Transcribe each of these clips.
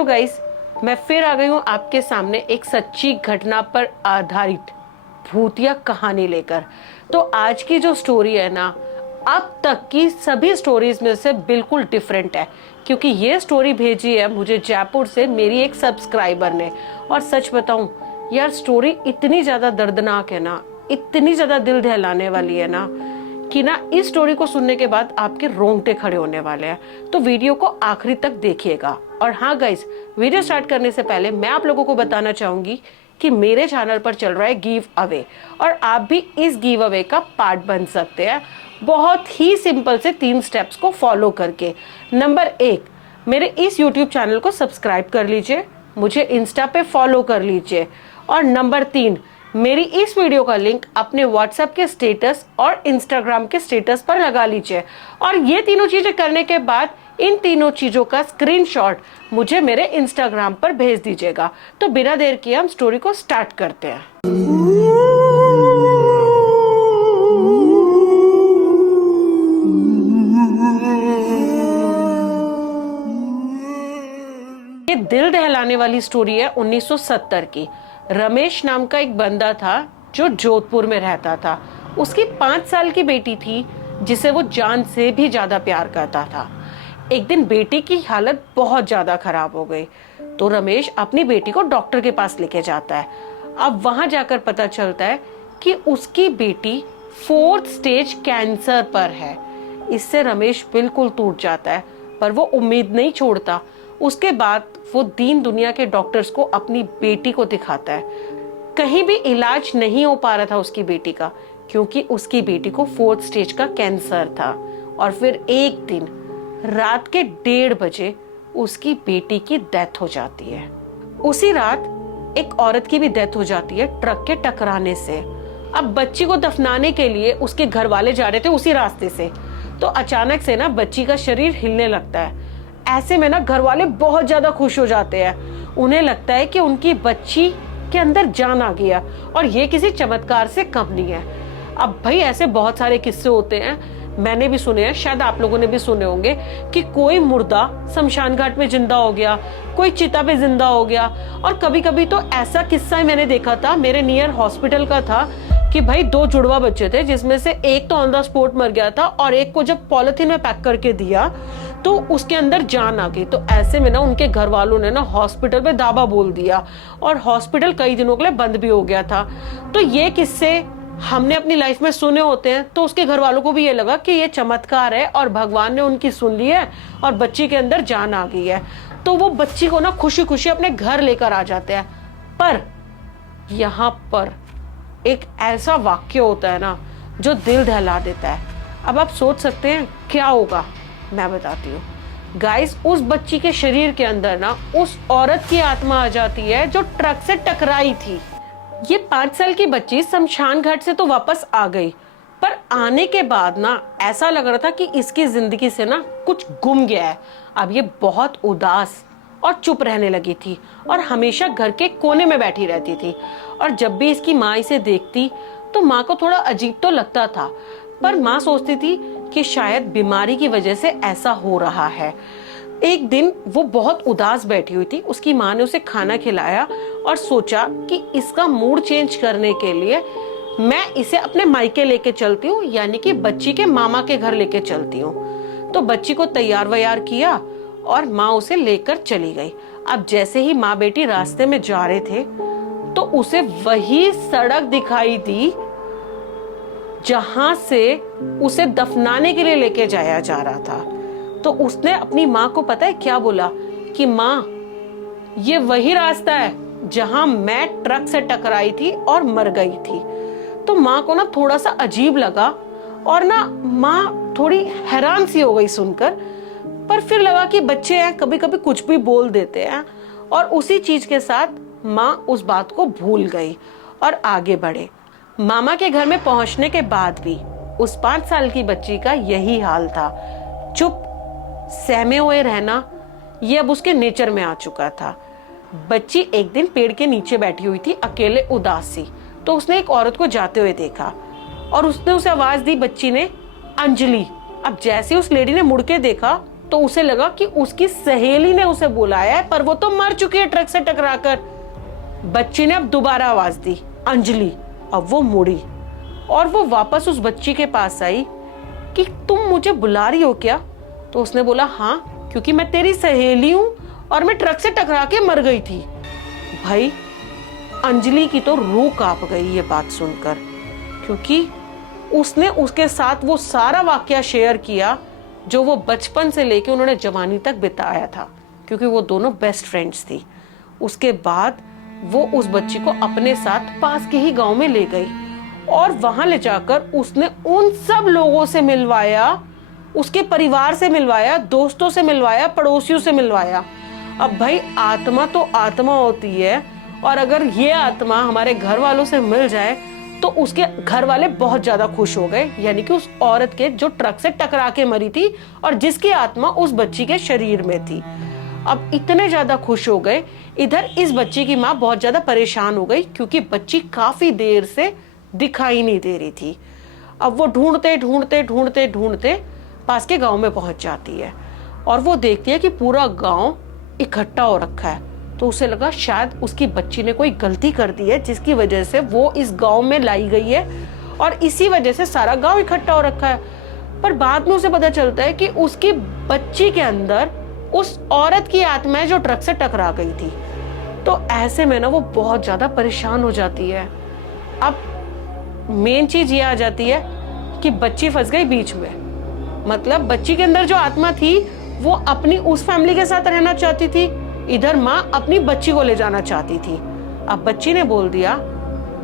Hello guys, मैं फिर आ गई हूँ आपके सामने एक सच्ची घटना पर आधारित भूतिया कहानी लेकर। तो आज की जो स्टोरी है ना, अब तक की सभी स्टोरीज में से बिल्कुल डिफरेंट है, क्योंकि ये स्टोरी भेजी है मुझे जयपुर से मेरी एक सब्सक्राइबर ने। और सच बताऊं यार, स्टोरी इतनी ज्यादा दर्दनाक है ना, इतनी ज्यादा दिल दहलाने वाली है ना कि ना इस स्टोरी को सुनने के बाद आपके रोंगटे खड़े होने वाले हैं। तो वीडियो को आखिरी तक देखिएगा। और हाँ गाइस, वीडियो स्टार्ट करने से पहले मैं आप लोगों को बताना चाहूंगी कि मेरे चैनल पर चल रहा है गिव अवे, और आप भी इस गिव अवे का पार्ट बन सकते हैं बहुत ही सिंपल से 3 स्टेप्स को फॉलो करके। नंबर 1, मेरे इस यूट्यूब चैनल को सब्सक्राइब कर लीजिए, मुझे इंस्टा पे फॉलो कर लीजिए। और नंबर 3, मेरी इस वीडियो का लिंक अपने व्हाट्सएप के स्टेटस और इंस्टाग्राम के स्टेटस पर लगा लीजिए। और ये तीनों चीजें करने के बाद इन तीनों चीजों का स्क्रीनशॉट मुझे मेरे इंस्टाग्राम पर भेज दीजिएगा। तो बिना देर किए हम स्टोरी को स्टार्ट करते हैं। ये दिल दहलाने वाली स्टोरी है 1970 की। रमेश नाम का एक बंदा था जो जोधपुर में रहता था। उसकी 5 साल की बेटी थी जिसे वो जान से भी ज्यादा प्यार करता था। एक दिन बेटी की हालत बहुत ज्यादा खराब हो गई, तो रमेश अपनी बेटी को डॉक्टर के पास लेके जाता है। अब वहां जाकर पता चलता है कि उसकी बेटी 4th स्टेज कैंसर पर है। इससे रमेश बिल्कुल टूट जाता है, पर वो उम्मीद नहीं छोड़ता। उसके बाद वो दीन दुनिया के डॉक्टर्स को अपनी बेटी को दिखाता है। कहीं भी इलाज नहीं हो पा रहा था उसकी बेटी का, क्योंकि उसकी बेटी को 4th स्टेज का कैंसर था। और फिर एक दिन रात के 1:30 बजे उसकी बेटी की डेथ हो जाती है। उसी रात एक औरत की भी डेथ हो जाती है ट्रक के टकराने से। अब बच्ची को दफनाने के लिए उसके घर वाले जा रहे थे उसी रास्ते से, तो अचानक से ना बच्ची का शरीर हिलने लगता है। ऐसे में ना घर वाले बहुत ज्यादा खुश हो जाते हैं। उन्हें लगता है कि उनकी बच्ची के अंदर जान आ गया, और ये किसी चमत्कार से कम नहीं है। अब भाई ऐसे बहुत सारे किस्से होते हैं, मैंने भी सुने हैं, शायद आप लोगों ने भी सुने होंगे कि कोई मुर्दा शमशान घाट में जिंदा हो गया, कोई चिता पे जिंदा हो गया। और कभी कभी तो ऐसा किस्सा मैंने देखा था, मेरे नियर हॉस्पिटल का था, कि भाई 2 जुड़वा बच्चे थे, जिसमें से एक तो ऑन द स्पॉट मर गया था, और एक को जब पॉलिथीन में पैक करके दिया तो उसके अंदर जान आ गई। तो ऐसे में ना उनके घर वालों ने ना हॉस्पिटल पे दावा बोल दिया, और हॉस्पिटल कई दिनों के लिए बंद भी हो गया था। तो ये किस्से हमने अपनी लाइफ में सुने होते हैं, तो उसके घर वालों को भी ये लगा कि ये चमत्कार है और भगवान ने उनकी सुन ली है और बच्ची के अंदर जान आ गई है। तो वो बच्ची को ना खुशी खुशी अपने घर लेकर आ जाते हैं। पर यहाँ पर एक ऐसा वाक्य होता है ना जो दिल दहला देता है। अब आप सोच सकते हैं क्या होगा, मैं बताती हूँ गाइस। उस बच्ची के शरीर के अंदर ना उस औरत की आत्मा आ जाती है जो ट्रक से टकराई थी। ये 5 साल की बच्ची शमशान घाट से तो वापस आ गई, पर आने के बाद ना ऐसा लग रहा था कि इसकी जिंदगी से ना कुछ गुम गया है। अब ये बहुत उदास और चुप रहने लगी थी, और हमेशा घर के कोने में बैठी रहती थी। और जब भी इसकी माँ इसे देखती तो माँ को थोड़ा अजीब तो लगता था, पर माँ सोचती थी कि शायद बीमारी की वजह से ऐसा हो रहा है। एक दिन वो बहुत उदास बैठी हुई थी, उसकी माँ ने उसे खाना खिलाया और सोचा कि इसका मूड चेंज करने के लिए मैं इसे अपने मायके लेके चलती हूँ, यानी कि बच्ची के मामा के घर लेके चलती हूँ। तो बच्ची को तैयार वैयार किया और माँ उसे लेकर चली गई। अब जैसे ही माँ बेटी रास्ते में जा रहे थे तो उसे वही सड़क दिखाई दी जहां से उसे दफनाने के लिए लेके जाया जा रहा था। तो उसने अपनी माँ को पता है क्या बोला कि माँ, ये वही रास्ता है जहां मैं ट्रक से टकराई थी और मर गई थी। तो माँ को ना थोड़ा सा अजीब लगा, और ना माँ थोड़ी हैरान सी हो गई सुनकर, पर फिर लगा कि बच्चे हैं, कभी कभी कुछ भी बोल देते हैं। और उसी चीज के साथ माँ उस बात को भूल गई और आगे बढ़े। मामा के घर में पहुंचने के बाद भी उस 5 साल की बच्ची का यही हाल था। चुप सहमे हुए रहना ये अब उसके नेचर में आ चुका था। बच्ची एक दिन पेड़ के नीचे बैठी हुई थी, अकेले उदास सी। तो उसने एक औरत को जाते हुए देखा और उसने उसे आवाज दी, बच्ची ने, अंजलि। अब जैसे उस लेडी ने मुड़ के देखा तो उसे लगा कि उसकी सहेली ने उसे बुलाया है, पर वो तो मर चुकी है ट्रक से टकराकर। बच्ची ने अब दोबारा आवाज दी, अंजलि। अब वो मुड़ी और वो वापस उस बच्ची के पास आई कि तुम मुझे बुला रही हो क्या? तो उसने बोला हाँ, क्योंकि मैं तेरी सहेली हूं और मैं ट्रक से टकरा के मर गई थी। भाई अंजलि की तो रूह कांप गई ये बात सुनकर, क्योंकि उसने उसके साथ वो सारा वाकया शेयर किया जो वो बचपन से लेके उन्होंने जवानी तक बिताया था, क्योंकि वो दोनों बेस्ट फ्रेंड्स थी। उसके बाद वो उस बच्ची को अपने साथ पास के ही गांव में ले गई और वहां ले जाकर उसने उन सब लोगों से मिलवाया, उसके परिवार से मिलवाया, दोस्तों से मिलवाया, पड़ोसियों से मिलवाया। अब भाई आत्मा तो आत्मा होती है, और अगर ये आत्मा हमारे घर वालों से मिल जाए तो उसके घर वाले बहुत ज्यादा खुश हो गए, यानी कि उस औरत के जो ट्रक से टकरा के मरी थी और जिसकी आत्मा उस बच्ची के शरीर में थी। अब इतने ज्यादा खुश हो गए, इधर इस बच्ची की माँ बहुत ज्यादा परेशान हो गई, क्योंकि बच्ची काफी देर से दिखाई नहीं दे रही थी। अब वो ढूंढते ढूंढते ढूंढते ढूंढते पास के गांव में पहुंच जाती है और वो देखती है कि पूरा गांव इकट्ठा हो रखा है। तो उसे लगा शायद उसकी बच्ची ने कोई गलती कर दी है, जिसकी वजह से वो इस गांव में लाई गई है और इसी वजह से सारा गांव इकट्ठा हो रखा है। पर बाद में उसे पता चलता है कि उसकी बच्ची के अंदर उस औरत की आत्मा है जो ट्रक से टकरा गई थी। तो ऐसे में ना वो बहुत ज्यादा परेशान हो जाती है। अब मेन चीज ये आ जाती है कि बच्ची फंस गई बीच में। मतलब बच्ची के अंदर जो आत्मा थी वो अपनी उस फैमिली के साथ रहना चाहती थी, इधर माँ अपनी बच्ची को ले जाना चाहती थी। अब बच्ची ने बोल दिया,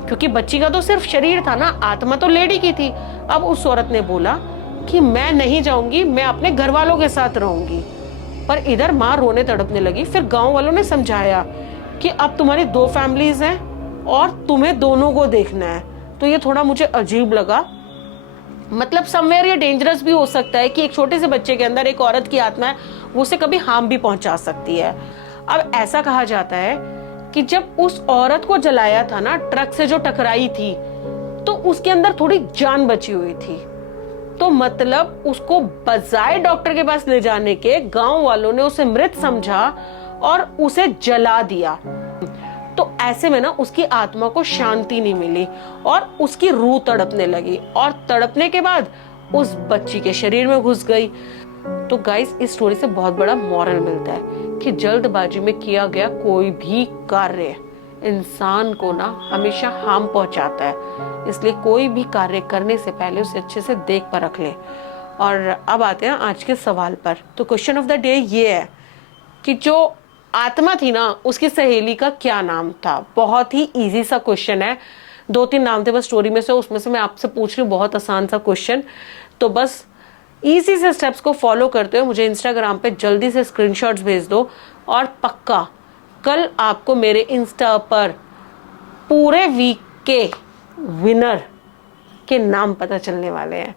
क्योंकि बच्ची का तो सिर्फ शरीर था ना, आत्मा तो लेडी की थी। अब उस औरत ने बोला कि मैं नहीं जाऊंगी, मैं अपने घर वालों के साथ रहूंगी। पर इधर माँ रोने तड़पने लगी। फिर गांव वालों ने समझाया कि अब तुम्हारी 2 फैमिलीज हैं और तुम्हें दोनों को देखना है। तो ये थोड़ा मुझे अजीब लगा। मतलब समवेयर ये डेंजरस भी हो सकता है कि एक छोटे से बच्चे के अंदर एक औरत की आत्मा है, वो उसे कभी हार्म भी पहुंचा सकती है। अब ऐसा कहा जाता है कि जब उस औरत को जलाया था ना, ट्रक से जो टकराई थी, तो उसके अंदर थोड़ी जान बची हुई थी। तो मतलब उसको बजाय डॉक्टर के पास ले जाने के गांव वालों ने उसे मृत समझा और उसे जला दिया। तो ऐसे में ना उसकी आत्मा को शांति नहीं मिली और उसकी रूह तड़पने लगी, और तड़पने के बाद उस बच्ची के शरीर में घुस गई। तो गाइस, इस स्टोरी से बहुत बड़ा मॉरल मिलता है कि जल्दबाजी में किया गया कोई भी कार्य इंसान को ना हमेशा हार्म पहुंचाता है। इसलिए कोई भी कार्य करने से पहले उसे अच्छे से देख परख ले। और अब आते हैं आज के सवाल पर। तो क्वेश्चन ऑफ द डे ये है कि जो आत्मा थी ना, उसकी सहेली का क्या नाम था? बहुत ही इजी सा क्वेश्चन है, 2-3 नाम थे बस स्टोरी में से, उसमें से मैं आपसे पूछ रही हूँ, बहुत आसान सा क्वेश्चन। तो बस इजी से स्टेप्स को फॉलो करते हुए मुझे इंस्टाग्राम पे जल्दी से स्क्रीनशॉट्स भेज दो, और पक्का कल आपको मेरे इंस्टा पर पूरे वीक के विनर के नाम पता चलने वाले हैं।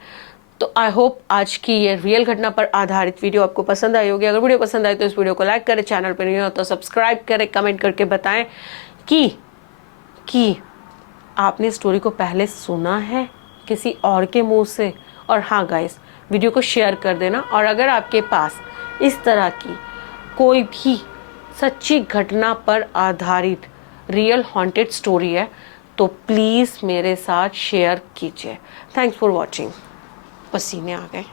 तो आई होप आज की ये रियल घटना पर आधारित वीडियो आपको पसंद आई होगी। अगर वीडियो पसंद आई तो इस वीडियो को लाइक करें, चैनल पर नहीं हो तो सब्सक्राइब करें, कमेंट करके बताएं कि आपने स्टोरी को पहले सुना है किसी और के मुंह से। और हाँ गाइस, वीडियो को शेयर कर देना। और अगर आपके पास इस तरह की कोई भी सच्ची घटना पर आधारित रियल हॉन्टेड स्टोरी है तो प्लीज़ मेरे साथ शेयर कीजिए। Thanks for watching. पसीने आ गए।